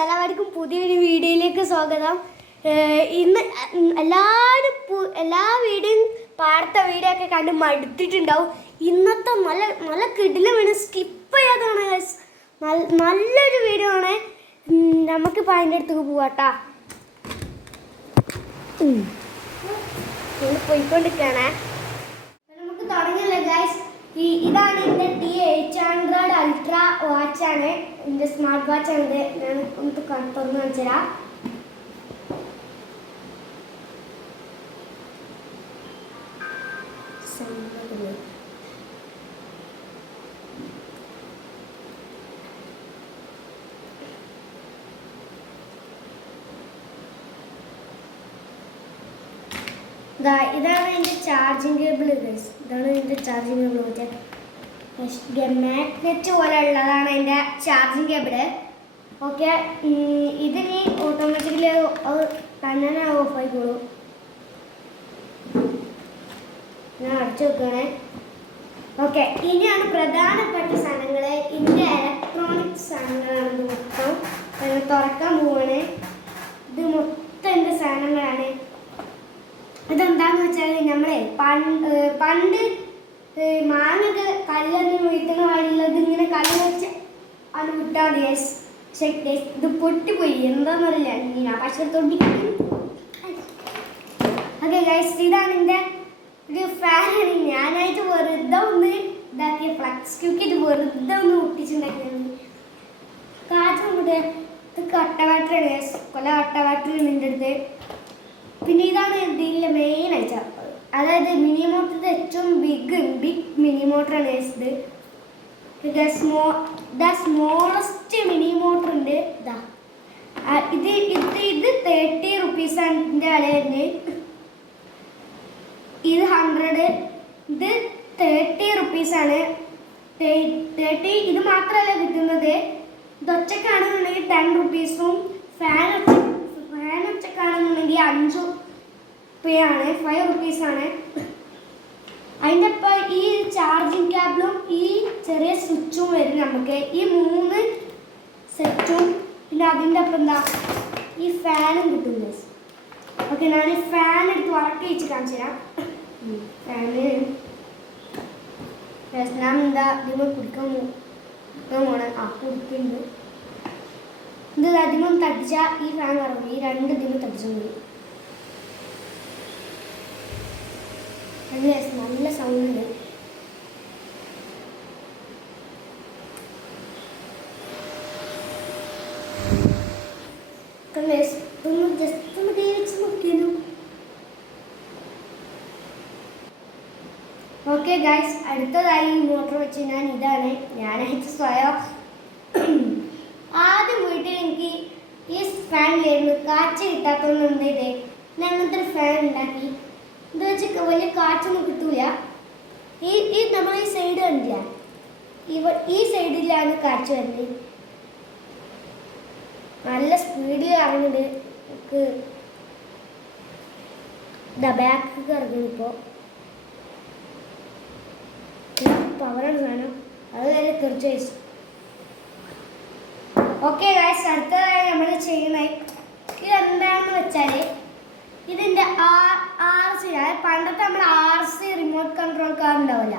എല്ലാവർക്കും പുതിയൊരു വീഡിയോയിലേക്ക് സ്വാഗതം. ഇന്ന് എല്ലാവരും എല്ലാ വീഡിയോയും പാടത്തെ വീഡിയോ ഒക്കെ കണ്ട് മടുത്തിട്ടുണ്ടാവും. ഇന്നത്തെ നല്ല നല്ല കിടിലം വേണം, സ്കിപ്പ് ചെയ്യാതാണ്. നല്ലൊരു വീഡിയോ ആണ്. നമുക്കിപ്പോൾ അതിൻ്റെ അടുത്തേക്ക് പോവാട്ടാ. പോയിക്കൊണ്ടിരിക്കുകയാണേ. നമുക്ക് തുടങ്ങിയല്ലേ ഗൈസ്. ഇതാണ് എൻ്റെ T800 അൾട്രാ വാച്ചാണ്, എൻ്റെ സ്മാർട്ട് വാച്ചാണിത്. ഞാൻ ഒന്ന് തുറന്ന് കാണിച്ചു തരാം. ഇതാണ് എൻ്റെ ചാർജിങ് കേബിൾ. ഇതാണ് എൻ്റെ ചാർജിങ് കേബിൾ. മറ്റേ മാഗ്നറ്റ് പോലെ ഉള്ളതാണ് എൻ്റെ ചാർജിങ് കേബിള്. ഓക്കെ, ഇതിന് ഓട്ടോമാറ്റിക്കലി അത് തന്നെ ഓഫ് ആയിക്കോളും. ഞാൻ അടിച്ചു വെക്കുകയാണേ. ഓക്കെ, ഇനിയാണ് പ്രധാനപ്പെട്ട സാധനങ്ങൾ. ഇതിൻ്റെ ഇലക്ട്രോണിക് സാധനങ്ങളാണ്. ഇത് മൊത്തം തുറക്കാൻ പോവാണ്. ഇത് മൊത്തം എൻ്റെ സാധനങ്ങളാണ്. ഇതെന്താന്ന് വെച്ചാൽ നമ്മളെ പണ്ട് മാങ്ങൊക്കെ കല്ലൊന്നും വീട്ടുന്ന വഴിയുള്ളത് ഇങ്ങനെ കല്ല് വെച്ച് അത് വിട്ടാൽ മതി. ഇത് പൊട്ടിപ്പോയി, എന്താണെന്നറിയില്ല. ഞാൻ പക്ഷെ തൊട്ടിട്ട് ഓക്കെ ഗൈസ്, ഇതാണ് എൻ്റെ ഒരു ഫാനാണ്. ഞാനായിട്ട് വെറുതെ ഒന്ന് ഇതാക്കിയ ഫ്ലക്സ് ക്യൂക്കിട്ട് വെറുതെ ഒന്ന് ഒട്ടിച്ചുണ്ടാക്കിയത്. കാറ്റ് നമ്മുടെ ഇത് കട്ട ബാറ്ററിയാണ് ഗൈസ്. കൊല കട്ട ബാറ്ററിയാണ് എൻ്റെ അടുത്ത്. പിന്നെ ഇതാണ് ഇതിൻ്റെ മെയിൻ ആയിട്ട്, അതായത് മിനി മോട്ടറിൻ്റെ ഏറ്റവും ബിഗ് മിനി മോട്ടറാണ് ഇത്. സ്മോളസ്റ്റ് മിനി മോട്ടർ ഉണ്ട്. ഇത് 30 റുപ്പീസാണ് ഇതിൻ്റെ വില വരുന്നത്. ഇത് 100, ഇത് 30 റുപ്പീസാണ്. 30 ഇത് മാത്രമല്ല കിട്ടുന്നത്. ഇതൊച്ചക്കാണെന്നുണ്ടെങ്കിൽ 10 റുപ്പീസും ഫാൻ ഒച്ചക്കാണെന്നുണ്ടെങ്കിൽ 5 രൂപയാണ്, 5 റുപ്പീസാണ്. അതിൻ്റെ ഒപ്പം ഈ ചാർജിങ് കേബിളും ഈ ചെറിയ സ്വിച്ചും വരും നമുക്ക്. ഈ 3 സെറ്റും പിന്നെ അതിൻ്റെ ഒപ്പം എന്താ ഈ ഫാനും കിട്ടും. ഓക്കെ, ഞാൻ ഈ ഫാൻ എടുത്ത് വർക്ക് വെച്ച് കാണിച്ചു തരാം. ഫാന് ഞാൻ എന്താ ഇതിമ കുടിക്കാൻ പോണേ. കുടിക്കുന്നുണ്ട്. ഇത് അതിമം തടിച്ചാൽ ഈ ഫാൻ ഇറങ്ങും. ഈ 2 ഇതിമ തടിച്ചാൽ മതി. നല്ല സൗണ്ട് ഉണ്ട്. ജസ്റ്റ് ഒന്ന് തേച്ച് നോക്കിയാലോ. ഓക്കെ ഗൈസ്, അടുത്തതായി മോട്ടർ വെച്ച് ഞാനായിട്ട് സ്വയം ആദ്യം വീട്ടിൽ എനിക്ക് ഈ ഫാനിലായിരുന്നു കാറ്റ് കിട്ടാത്തതുകൊണ്ട് ഞാൻ അങ്ങനത്തെ ഒരു ഫാൻ ഉണ്ടാക്കി. ഇത് വെച്ച് വലിയ കാറ്റൊന്നും കിട്ടൂല. ഈ നമ്മൾ ഈ സൈഡ് കണ്ടില്ല, ഈ സൈഡിലാണ് കാറ്റ് വരുന്നത്. നല്ല സ്പീഡിൽ ഇറങ്ങുന്നുണ്ട്. ബാക്ക് ഇറങ്ങുന്നു. ഇപ്പോൾ പവറാണ് സാധനം. അത് വരെ തീർച്ചയായും. ഓക്കെ ഗൈസ്, അടുത്തതായി നമ്മൾ ചെയ്യുന്നത് ഇതെന്താണെന്ന് വെച്ചാൽ ഇതിൻ്റെ RC, പണ്ടത്തെ നമ്മൾ RC റിമോട്ട് കൺട്രോൾ കാർ ഉണ്ടാവില്ല,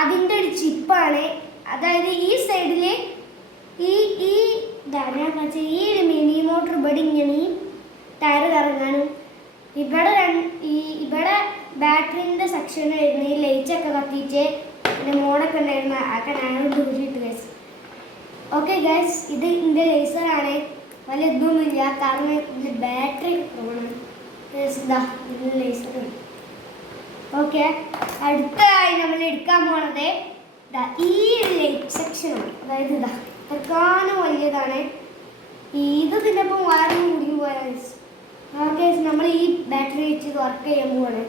അതിൻ്റെ ഒരു ചിപ്പാണ്. അതായത് ഈ സൈഡിൽ ഈ മിനി മോട്ടർ ഇവിടെ ഇങ്ങനെ ടയർ കറങ്ങാനും ഇവിടെ ബാറ്ററിൻ്റെ സെക്ഷൻ വരുന്ന ഈ ലൈറ്റൊക്കെ കത്തിച്ച് പിന്നെ മോഡൊക്കെ ഉണ്ടായിരുന്ന ഒക്കെ ഞാനോട് ദൂരിട്ട് ഗൈസ്. ഓക്കെ ഗൈസ്, ഇത് ഇതിൻ്റെ ലേസറാണ്. വലിയ ഇതൊന്നുമില്ല, കാരണം ഇത് ബാറ്ററി ഓണാണ്. ഓക്കെ, അടുത്തതായി നമ്മൾ എടുക്കാൻ പോണത് ഈ ലൈറ്റ് സെക്ഷനാണ്. അതായത് എത്രക്കാനും വലിയതാണ്. ഇത് ഇതിനൊപ്പം വാരം കൂടി പോയാൽ ഓക്കെ, നമ്മൾ ഈ ബാറ്ററി വെച്ച് വർക്ക് ചെയ്യാൻ പോവാണ്.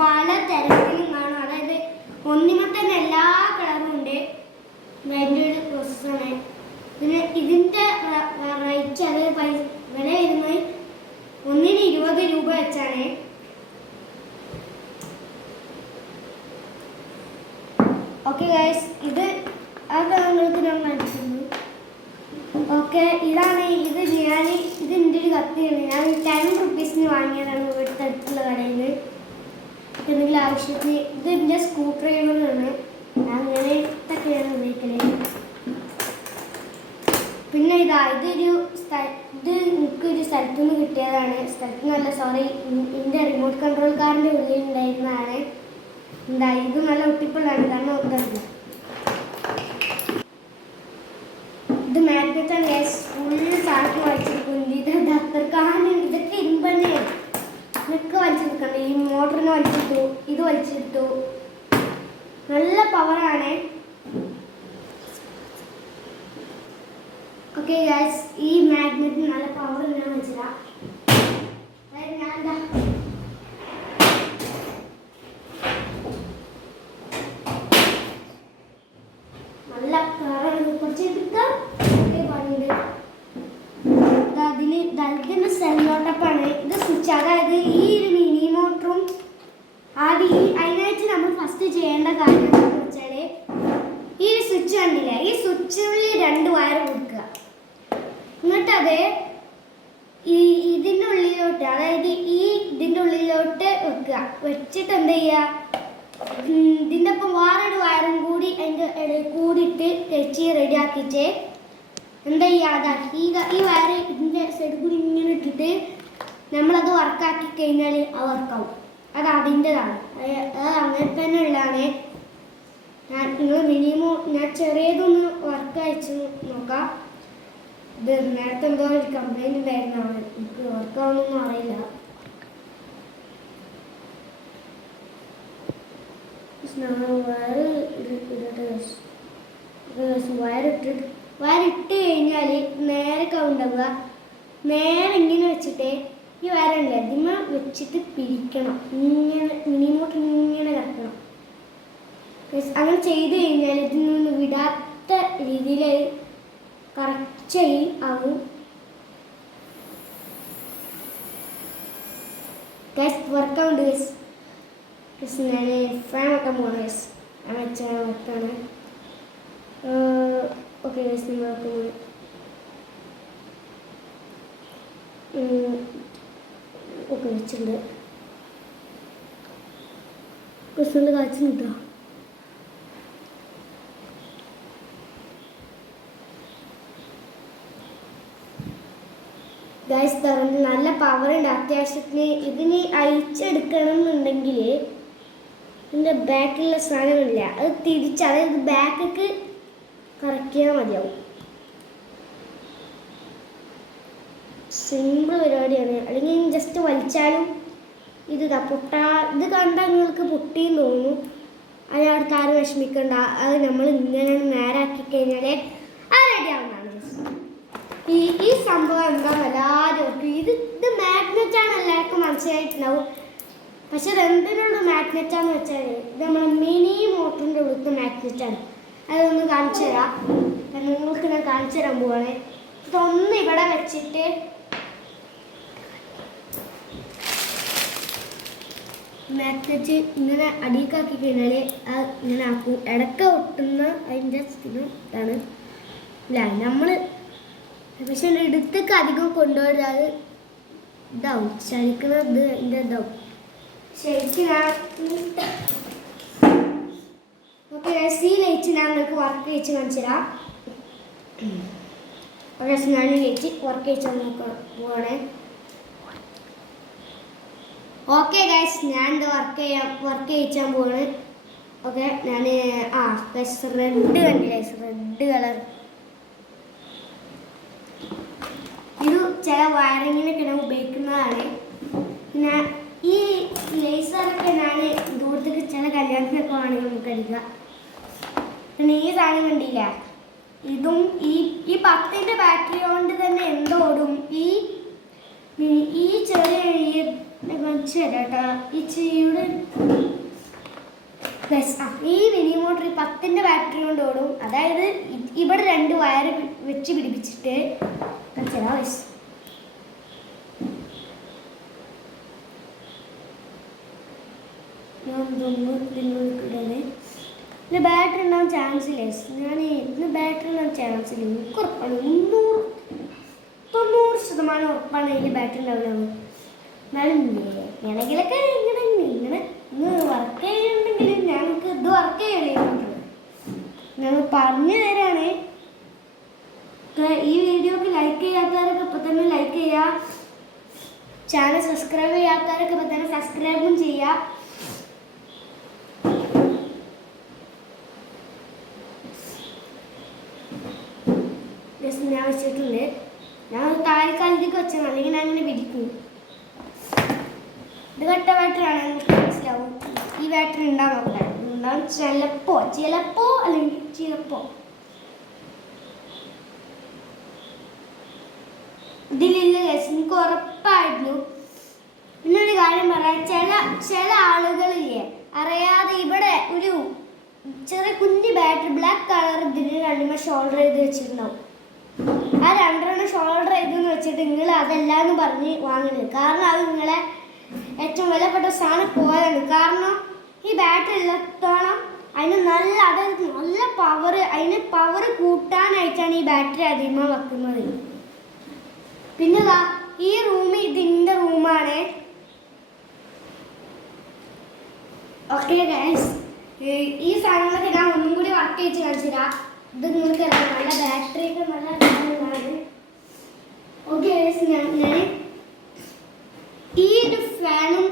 പല തരത്തിലും കാണും. അതായത് ഒന്നിമ തന്നെ എല്ലാ കളറും ഉണ്ട്. അതിൻ്റെ ഒരു പ്രോസസ്സാണ്. പിന്നെ ഇതിൻ്റെ റേറ്റ് അതായത് വില വരുന്നത് ഒന്നിന് 20 രൂപ വെച്ചാണ്. ഓക്കെ ഗൈസ് ഇത് നിങ്ങൾക്ക് ഞാൻ മനസ്സിലാക്കുന്നു. ഓക്കെ, ഇതാണ് ഇത് എൻ്റെ ഒരു കത്തിയാണ്. ഞാൻ 10 റുപ്പീസിന് വാങ്ങിയതാണ് ഇവിടുത്തെ അടുത്തുള്ള കടയിൽ നിന്ന്. എന്തെങ്കിലും ആവശ്യത്തിന് ഇത് എൻ്റെ സ്ക്രൂ ഡ്രൈവറാണ്. അങ്ങനെയൊക്കെയാണ് ഉപയോഗിക്കല്. പിന്നെ ഇത് എനിക്കൊരു സ്ഥലത്തു നിന്ന് കിട്ടിയതാണ്. എൻ്റെ റിമോട്ട് കൺട്രോൾ കാറിൻ്റെ ഉള്ളിൽ ഉണ്ടായിരുന്നതാണ്. ഇത് നല്ല ഒട്ടിപ്പുള്ളതാണ്, കാരണം ഒന്നല്ല. ഇത് മാഗ്നറ്റാണ് ഗ്യാസ്. ഫുള്ള് സാധനം വലിച്ചെടുക്കും. ഇത് അത്രക്കാനുണ്ട്. ഇതൊക്കെ ഇരുമ്പന്നെ. ഇതൊക്കെ വലിച്ചെടുക്കണ്ട. ഈ മോട്ടറിനെ വലിച്ചെടുത്തു, ഇത് വലിച്ചെടുത്തു. നല്ല പവറാണ്. ഓക്കെ ഗൈസ്, ഈ മാഗ്നറ്റിന് നല്ല പവർ ഞാൻ വെച്ചിടാം. നല്ല കുറച്ചെടുക്കാം. ഇതിന് സെല്ലോട്ടപ്പാണ്. ഇത് സ്വിച്ച്, അതായത് ഈ ഒരു മിനി മോട്ടറും അതിനായിട്ട് നമ്മൾ ഫസ്റ്റ് ചെയ്യേണ്ട കാര്യം എന്താണെന്ന് വെച്ചാൽ ഈ ഒരു സ്വിച്ച് കണ്ടില്ലേ, ഈ സ്വിച്ചിൽ 2 വയർ കൊടുക്കുക. എന്നിട്ട് അത് ഇതിൻ്റെ ഉള്ളിലോട്ട്, അതായത് ഇതിൻ്റെ ഉള്ളിലോട്ട് വെക്കുക. വെച്ചിട്ട് എന്താ ചെയ്യുക, ഇതിൻ്റെ ഒപ്പം വേറൊരു വയറും കൂടി അതിൻ്റെ ഇടയിൽ കൂടിയിട്ട് വെച്ച് റെഡിയാക്കിയിട്ട് എന്താ ചെയ്യുക, ഈ വയർ ഇതിൻ്റെ സൈഡിൽ കൂടി ഇങ്ങനെ ഇട്ടിട്ട് നമ്മളത് വർക്കാക്കി കഴിഞ്ഞാൽ അത് വർക്കാവും. അത് അതിൻ്റെതാണ്. അങ്ങനെ തന്നെ ഉള്ളതാണ്. നിങ്ങൾ ഞാൻ ചെറിയതൊന്ന് വർക്ക് അയച്ച് നോക്കാം. ഇത് നേരത്തെ എന്തോ ഒരു കംപ്ലൈൻറ്റ് ഉണ്ടായിരുന്നാണ്, എനിക്ക് വർക്കാവുന്നൊന്നും അറിയില്ല. വയറിട്ട് കഴിഞ്ഞാൽ നേരെ ഉണ്ടാവുക. നേരെ ഇങ്ങനെ വെച്ചിട്ട് ഈ വയറല്ലേ അതിമ വെച്ചിട്ട് പിരിക്കണം. ഇങ്ങനെ മിനിമോട്ട് ഇങ്ങനെ കിടക്കണം. അങ്ങനെ ചെയ്ത് കഴിഞ്ഞാൽ ഇതിൽ നിന്ന് വിടാത്ത രീതിയിൽ കറക്റ്റായി ആവും. വർക്കാവുണ്ട് ഗൈസ്. ഞാൻ ഫാൻ വെക്കാൻ പോകണം ഗൈസ്. ഞാൻ വെച്ച വെക്കാണ്. ഓക്കെ ഗൈസ്, നിങ്ങൾ വെക്കുന്നത് ഒക്കെ വെച്ചിട്ടുണ്ട്. കുറച്ചുകൊണ്ട് കാച്ചു കിട്ടുക. ഗൈസ് നല്ല പവറുണ്ട് അത്യാവശ്യത്തിന്. ഇതിന് അയച്ചെടുക്കണം എന്നുണ്ടെങ്കിൽ ഇതിൻ്റെ ബാക്കിലുള്ള സാധനങ്ങളില്ല, അത് തിരിച്ച്, അതായത് ബാക്കൊക്കെ കറക്കിയാൽ മതിയാവും. സിമ്പിൾ പരിപാടിയാണ്. അല്ലെങ്കിൽ ജസ്റ്റ് വലിച്ചാലും ഇത് ഇത് കണ്ടാൽ നിങ്ങൾക്ക് പൊട്ടിയും തോന്നും. അതിനടുത്ത് ആരും വിഷമിക്കണ്ട. അത് നമ്മൾ ഇങ്ങനെ നേരാക്കി കഴിഞ്ഞാൽ അത് റെഡിയാവുന്നതാണ്. ഈ സംഭവം എന്താണെന്ന് എല്ലാവരും ഓർക്കും. ഇത് മാഗ്നറ്റാണ്, എല്ലാവർക്കും മനസ്സിലായിട്ടുണ്ടാവും. പക്ഷെ ഇത് എന്തിനുള്ള മാഗ്നറ്റാന്ന് വെച്ചാൽ ഇത് നമ്മളെ മിനി മോട്ടറിൻ്റെ ഉള്ളിലത്തെ മാഗ്നറ്റാണ്. അതൊന്ന് കാണിച്ചു തരാം. നിങ്ങൾക്ക് ഞാൻ കാണിച്ചു തരാൻ പോവാണ്. ഇതൊന്ന് ഇവിടെ വെച്ചിട്ട് മാഗ്നറ്റ് ഇങ്ങനെ അടിക്കാക്കി കഴിഞ്ഞാൽ അത് ഇങ്ങനെ ആക്കും. ഇടയ്ക്ക് ഒട്ടുന്ന അതിൻ്റെ ഇതാണ് ഇല്ല. നമ്മൾ പക്ഷെ ഇടത്തേക്ക് അധികം കൊണ്ടുപോയത് ഇതാവും, ചലിക്കുന്നത് ഇതിൻ്റെ ഇതാവും. ശരിക്കും ഓക്കെ ഈ ലൈറ്റ് ഞാൻ നിങ്ങൾക്ക് വർക്ക് കഴിച്ച് കാണിച്ചു തരാം. ഓക്കെ, ഞാൻ ലൈറ്റ് വർക്ക് കഴിച്ചാൽ നോക്കാൻ പോവാണേ. ഓക്കെ ഗൈസ്, ഞാൻ വർക്ക് ചെയ്യിച്ചാൻ പോവാണ്. ഓക്കെ, ഞാൻ ഗൈസ് റെഡ് കണ്ടില്ല ഗൈസ്, റെഡ് കളർ. ഇത് ചില വയറിങ്ങിനൊക്കെ ഞാൻ ഉപയോഗിക്കുന്നതാണ്. പിന്നെ ഈ ലേസറൊക്കെ ഞാൻ ദൂരത്തേക്ക് ചില കല്യാണത്തിനൊക്കെ വേണമെങ്കിൽ നമുക്ക് അടിക്കാം. പിന്നെ ഈ സാധനം കണ്ടില്ല, ഇതും ഈ 10ൻ്റെ ബാറ്ററി കൊണ്ട് തന്നെ എന്തോടും. ഈ ചെറിയ കാണിച്ചു തരാം കേട്ടോ. ഈ ചെടിയുടെ ഈ മിനി മോട്ടർ 10ൻ്റെ ബാറ്ററി കൊണ്ട് ഓടും. അതായത് ഇവിടെ 2 വയർ വെച്ച് പിടിപ്പിച്ചിട്ട് കാണിച്ചു തരാം. ഞാൻ ഇടണേ. ഇതിൽ ബാറ്ററി ഉണ്ടാവാൻ ചാൻസ് ഇല്ല. ഞാൻ ഇതിന് ബാറ്ററി ഉണ്ടാവാൻ ചാൻസ് ഇല്ല. എനിക്ക് ഉറപ്പാണ് 90% ഉറപ്പാണ് ഇതിൻ്റെ ബാറ്ററി ഉണ്ടാവില്ല. എന്നാലും എങ്ങനെങ്കിലൊക്കെ ഇങ്ങനെ ഇന്ന് വർക്ക് ചെയ്യുന്നുണ്ടെങ്കിൽ ഞങ്ങൾക്ക് ഇത് വർക്ക് ചെയ്യണേ ഞങ്ങൾ പറഞ്ഞു തരാണ്. ഈ വീഡിയോക്ക് ലൈക്ക് ചെയ്യാത്തവരൊക്കെ ഇപ്പം തന്നെ ലൈക്ക് ചെയ്യുക. ചാനൽ സബ്സ്ക്രൈബ് ചെയ്യാത്തവരൊക്കെ ഇപ്പം തന്നെ സബ്സ്ക്രൈബും ചെയ്യുക. ഞാൻ വെച്ചിട്ടുണ്ട്. ഞാൻ താൽക്കാലിലേക്ക് വെച്ചാൽ അല്ലെങ്കിൽ ഞാൻ അങ്ങനെ പിടിക്കും. ഇത് കട്ട ബാറ്ററിയാണ്, മനസ്സിലാവും. ഈ ബാറ്ററി ഉണ്ടാകും ചിലപ്പോ അല്ലെങ്കിൽ ചിലപ്പോ ഇതിലില്ല. എനിക്ക് ഉറപ്പായിരുന്നു. പിന്നൊരു കാര്യം പറയാം, ചില ആളുകളില്ലേ അറിയാതെ ഇവിടെ ഒരു ചെറിയ കുഞ്ഞു ബാറ്ററി ബ്ലാക്ക് കളർ ഇതിന് രണ്ടുമേ ഷോൾഡർ ചെയ്ത് വെച്ചിട്ടുണ്ടാവും. ആ രണ്ടെണ്ണം ഷോൾഡർ ചെയ്തെന്ന് വെച്ചിട്ട് നിങ്ങൾ അതെല്ലാന്ന് പറഞ്ഞ് വാങ്ങരുത്. കാരണം അത് നിങ്ങളെ ഏറ്റവും വിലപ്പെട്ട സാധനം പോയാണ്. കാരണം ഈ ബാറ്ററി എല്ലാം അതിന് അതായത് നല്ല അതിന് പവർ കൂട്ടാനായിട്ടാണ് ഈ ബാറ്ററി അധികமாக വെക്കുന്നത്. പിന്നെ ഈ റൂം ഇതിൻ്റെ റൂമാണ്. ഓക്കെ ഗൈസ്, ഈ സാധനങ്ങളൊക്കെ ഞാൻ ഒന്നും കൂടി വർക്ക് ചെയ്ത് കാണിച്ചുതരാം. ഇത് നിങ്ങൾക്ക് നല്ല ബാറ്ററിയൊക്കെ നല്ല സാധനങ്ങളാണ്. ഓക്കെ ഗൈസ്, ഞാൻ ഈ ഒരു ഫാനും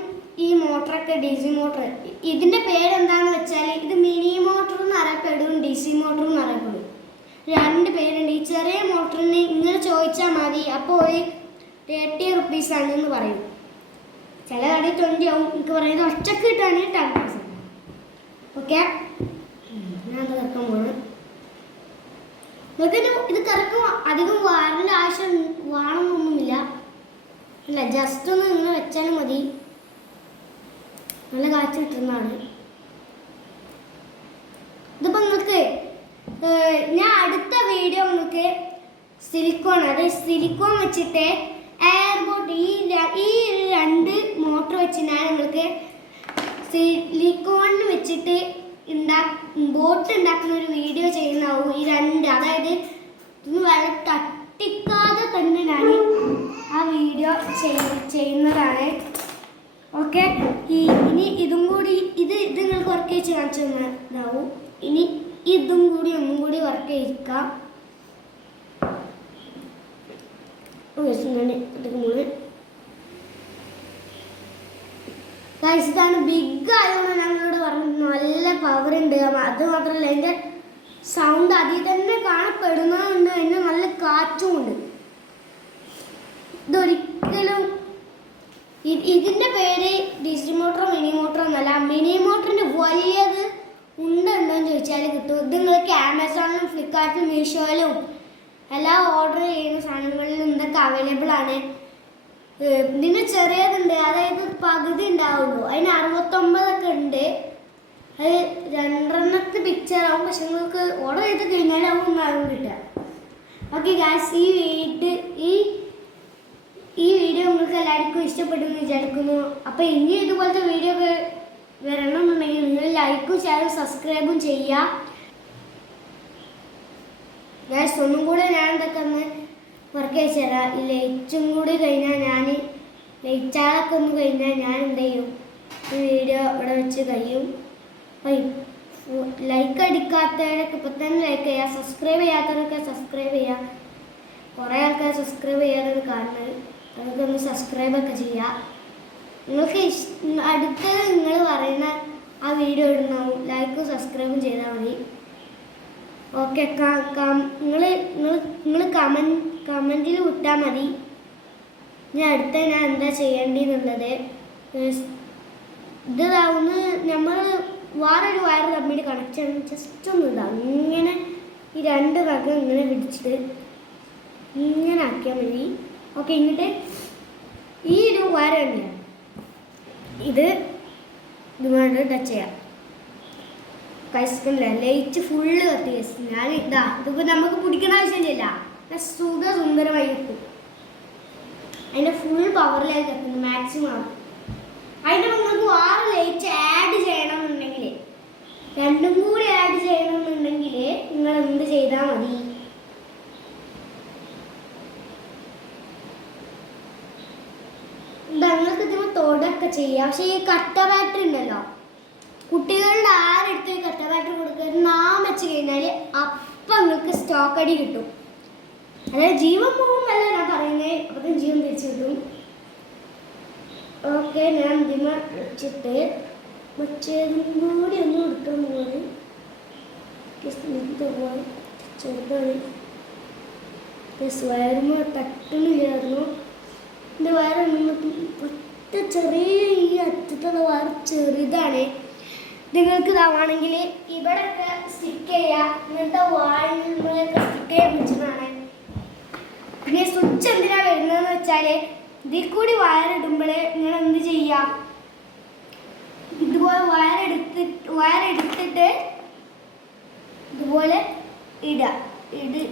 ഈ മോട്ടറൊക്കെ DC മോട്ടർ, ഇതിൻ്റെ പേരെന്താണെന്ന് വെച്ചാൽ ഇത് മിനി മോട്ടർ എന്ന് അറിയപ്പെടും, DC മോട്ടർ എന്ന് അറിയപ്പെടും. രണ്ട് പേരുണ്ട്. ഈ ചെറിയ മോട്ടറിന് ഇങ്ങനെ ചോദിച്ചാൽ മതി. അപ്പോൾ ഒരു 30 rupees ആണെന്ന് പറയും. ചില കടയിൽ 20 ആവും. എനിക്ക് പറയുന്നത് ഒറ്റക്ക് കിട്ടുകയാണെങ്കിൽ 10 rupees. ഓക്കെ, ഞാനത് കറക്കാൻ പോകണം. നിങ്ങൾക്ക് ഇത് കറക്കും അധികം വാറേണ്ട ആവശ്യം വേണമെന്നൊന്നുമില്ല. ഇല്ല, ജസ്റ്റ് ഒന്ന് ഇങ്ങനെ വെച്ചാലും മതി. നല്ല കാറ്റ് കിട്ടുന്നതാണ്. ഇതിപ്പോൾ നിങ്ങൾക്ക് ഞാൻ അടുത്ത വീഡിയോ നിങ്ങൾക്ക് സിലിക്കോൺ, അതായത് സിലിക്കോൺ വെച്ചിട്ട് എയർബോട്ട് ഈ രണ്ട് മോട്ടർ വെച്ച് ഞാൻ നിങ്ങൾക്ക് സിലിക്കോണിന് വെച്ചിട്ട് ബോട്ട് ഉണ്ടാക്കുന്ന ഒരു വീഡിയോ ചെയ്യുന്നതാവും. ഈ രണ്ട്, അതായത് ഇത് വളരെ തട്ടിക്കാതെ തന്നെ ഞാൻ ആ വീഡിയോ ചെയ്യുന്നതാണ്. ഓക്കെ, ഇനി ഇതും കൂടി ഇത് നിങ്ങൾക്ക് വർക്ക് ചെയ്ത് കാണിച്ചു തന്നതാവും. ഇനി ഇതും കൂടി ഒന്നും കൂടി വർക്ക് ചെയ്യിക്കാം. ഇതാണ് ബിഗ് ആയതുകൊണ്ട് ഞങ്ങളോട് പറഞ്ഞു നല്ല പവർ ഉണ്ട്. അത് മാത്രമല്ല അതിൻ്റെ സൗണ്ട് അതിൽ തന്നെ കാണപ്പെടുന്നതുകൊണ്ട് അതിന് നല്ല കാറ്റും ഉണ്ട്. ഇതൊരിക്കലും ഇതിൻ്റെ പേര് DC മോട്ടറോ മിനി മോട്ടറോ എന്നല്ല. മിനി മോട്ടറിൻ്റെ വലിയത് ഉണ്ടോയെന്ന് ചോദിച്ചാൽ കിട്ടും. ഇത് നിങ്ങൾക്ക് ആമസോണിലും ഫ്ലിപ്കാർട്ടിലും മീഷോയിലും എല്ലാം ഓർഡർ ചെയ്യുന്ന സാധനങ്ങളിലും ഇതൊക്കെ അവൈലബിൾ ആണ്. ഇതിന് ചെറിയതുണ്ട്, അതായത് പകുതി ഉണ്ടാവുള്ളൂ. അതിന് 69 ഉണ്ട്. അത് 2 പിക്ചർ ആവും. പക്ഷെ നിങ്ങൾക്ക് ഓർഡർ ചെയ്ത് കഴിഞ്ഞാൽ ഒന്നാകും കിട്ടുക. ഓക്കെ ഗായ്സ്, ഈ വീഡിയോ നിങ്ങൾക്ക് എല്ലാവർക്കും ഇഷ്ടപ്പെട്ടെന്ന് വിചാരിക്കുന്നു. അപ്പോൾ ഇനി ഇതുപോലത്തെ വീഡിയോ ഒക്കെ വരണമെന്നുണ്ടെങ്കിൽ നിങ്ങൾ ലൈക്കും ഷെയറും സബ്സ്ക്രൈബും ചെയ്യുക. ഗായ്സ്, ഒന്നും കൂടെ ഞാൻ ഇതൊക്കെ ഒന്ന് വർക്ക് ചെയ്ത് തരാം. ഈ ലൈറ്റും കൂടി കഴിഞ്ഞാൽ ലൈറ്റാളൊക്കെ ഒന്ന് കഴിഞ്ഞാൽ ഞാൻ എന്ത് ചെയ്യും, ഈ വീഡിയോ ഇവിടെ വെച്ച് കഴിയും. ലൈക്ക് അടിക്കാത്തവരൊക്കെ ഇപ്പം തന്നെ ലൈക്ക് ചെയ്യുക. സബ്സ്ക്രൈബ് ചെയ്യാത്തവരൊക്കെ സബ്സ്ക്രൈബ് ചെയ്യുക. കുറേ ആൾക്കാർ സബ്സ്ക്രൈബ് ചെയ്യാതെ കാണുന്നത്, അതൊക്കെ ഒന്ന് സബ്സ്ക്രൈബൊക്കെ ചെയ്യുക. നിങ്ങൾക്ക് അടുത്തത് നിങ്ങൾ പറയുന്ന ആ വീഡിയോ ഇടുന്നാവും ലൈക്കും സബ്സ്ക്രൈബും ചെയ്താൽ മതി. ഓക്കെ, നിങ്ങൾ കമൻറ്റിൽ വിട്ടാൽ മതി ഞാൻ എന്താ ചെയ്യേണ്ടതെന്നുള്ളത്. ഇതാവുന്ന നമ്മൾ വേറൊരു വയർ തമ്മിൽ കണക്ട് ചെയ്യണം. ജസ്റ്റ് ഒന്ന് ഇങ്ങനെ ഈ 2 ഭാഗം ഇങ്ങനെ പിടിച്ചിട്ട് ഇങ്ങനെ ആക്കിയാൽ മതി. ഓക്കെ, ഇങ്ങോട്ട് ഈ ഒരു വയർ തന്നെയാണ് ഇതുകൊണ്ട് ടച്ച് ചെയ്യാം. കഴിച്ചിട്ടില്ല, ലൈറ്റ് ഫുള്ള് കത്തി. ഞാൻ ഇതിപ്പോൾ നമുക്ക് പിടിക്കുന്ന ആവശ്യമില്ല. സുന്ദരമായി കിട്ടും. അതിൻ്റെ ഫുൾ പവറിലായി കത്തുന്നു മാക്സിമം. അതിൻ്റെ നിങ്ങൾക്ക് വേറെ ലൈറ്റ് ആഡ് ചെയ്യണമെന്നുണ്ടെങ്കിൽ രണ്ടും കൂടി ആഡ് ചെയ്യണമെന്നുണ്ടെങ്കിൽ നിങ്ങൾ എന്ത് ചെയ്താൽ മതി? നിങ്ങൾക്ക് ഇതിന് തൊടൊക്കെ ചെയ്യാം. പക്ഷെ ഈ കട്ട ബാറ്ററി ഉണ്ടല്ലോ, കുട്ടികളുടെ ആരെടുത്ത് ഈ കട്ട ബാറ്ററി കൊടുക്കുക നാം വെച്ച് കഴിഞ്ഞാൽ അപ്പം നിങ്ങൾക്ക് സ്റ്റോക്ക് അടി കിട്ടും. അതായത് ജീവൻ പോകുമല്ല ഞാൻ പറയുന്നത്, അപ്പം ജീവൻ തിരിച്ചു കിട്ടും. ഓക്കെ, ഞാൻ ഇതിമ വെച്ചിട്ട് മറ്റേതും കൂടി ഒന്നും എടുക്കാൻ പോലെ ചെറുതാണ്. വയറുമ തട്ടണില്ലായിരുന്നു. എൻ്റെ വയറ് ഒറ്റ ചെറിയ ഈ അറ്റത്തുള്ള വയറ് ചെറുതാണ്. നിങ്ങൾക്ക് ഇതാവാണെങ്കിൽ ഇവിടെയൊക്കെ സ്റ്റിക്ക് ചെയ്യുക, ഇങ്ങനത്തെ വാളിലൊക്കെ സ്റ്റിക്ക് ചെയ്യാൻ വെച്ചതാണ്. പിന്നെ സ്വിച്ച് എന്തിനാണ് വരുന്നതെന്ന് വെച്ചാൽ ഇതിൽ കൂടി വയറിടുമ്പോൾ നിങ്ങൾ എന്ത് ചെയ്യുക, ഇതുപോലെ വയറെടുത്തിട്ട് ഇതുപോലെ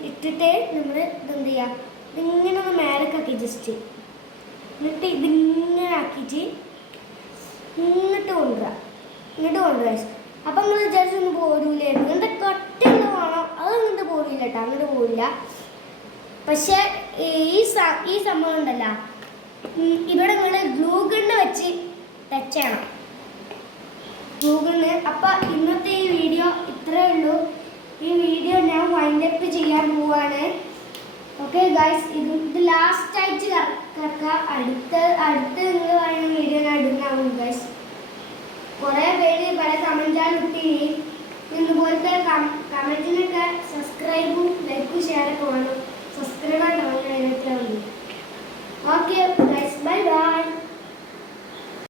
ഇട്ടിട്ട് നമ്മൾ ഇതെന്ത് ചെയ്യുക, ഇതിങ്ങനെ ഒന്ന് മേലക്കാക്കി ജസ്റ്റ്, എന്നിട്ട് ഇതിങ്ങനെ ആക്കിയിട്ട് ഇങ്ങോട്ട് കൊണ്ടുവരിക. അപ്പം നിങ്ങൾ വിചാരിച്ചൊന്നും പോരൂലേ, ഇങ്ങനത്തെ കട്ടുള്ള വേണം, അത് ഇങ്ങോട്ട് പോരില്ല കേട്ടോ, അങ്ങോട്ട് പോരില്ല. പക്ഷെ ഈ സംഭവം ഉണ്ടല്ലോ, ഇവിടെ നിങ്ങൾ ഗ്ലൂ ഗണ്ണ് വെച്ച് ടച്ച് ചെയ്യണം, ഗ്ലൂ ഗണ്ണ്. അപ്പം ഇന്നത്തെ ഈ വീഡിയോ ഇത്രയേ ഉള്ളൂ. ഈ വീഡിയോ ഞാൻ വൈൻഡ് അപ്പ് ചെയ്യാൻ പോവാണ്. ഓക്കെ ഗൈസ്, ഇത് ലാസ്റ്റ് ആയിട്ട് കിടക്കുക. അടുത്ത് നിങ്ങൾ പറയുന്ന വീഡിയോ ഞാൻ ഇടുന്നതാവും ഗൈസ്. കുറേ പേര് പല കമൻറ്റാണ് ഇട്ടിനി. ഇതുപോലത്തെ കമൻറ്റിനൊക്കെ സബ്സ്ക്രൈബും ലൈക്കും ഷെയറൊക്കെ വേണം. സബ്സ്ക്രൈബ് ആണ്. Okay guys, bye bye.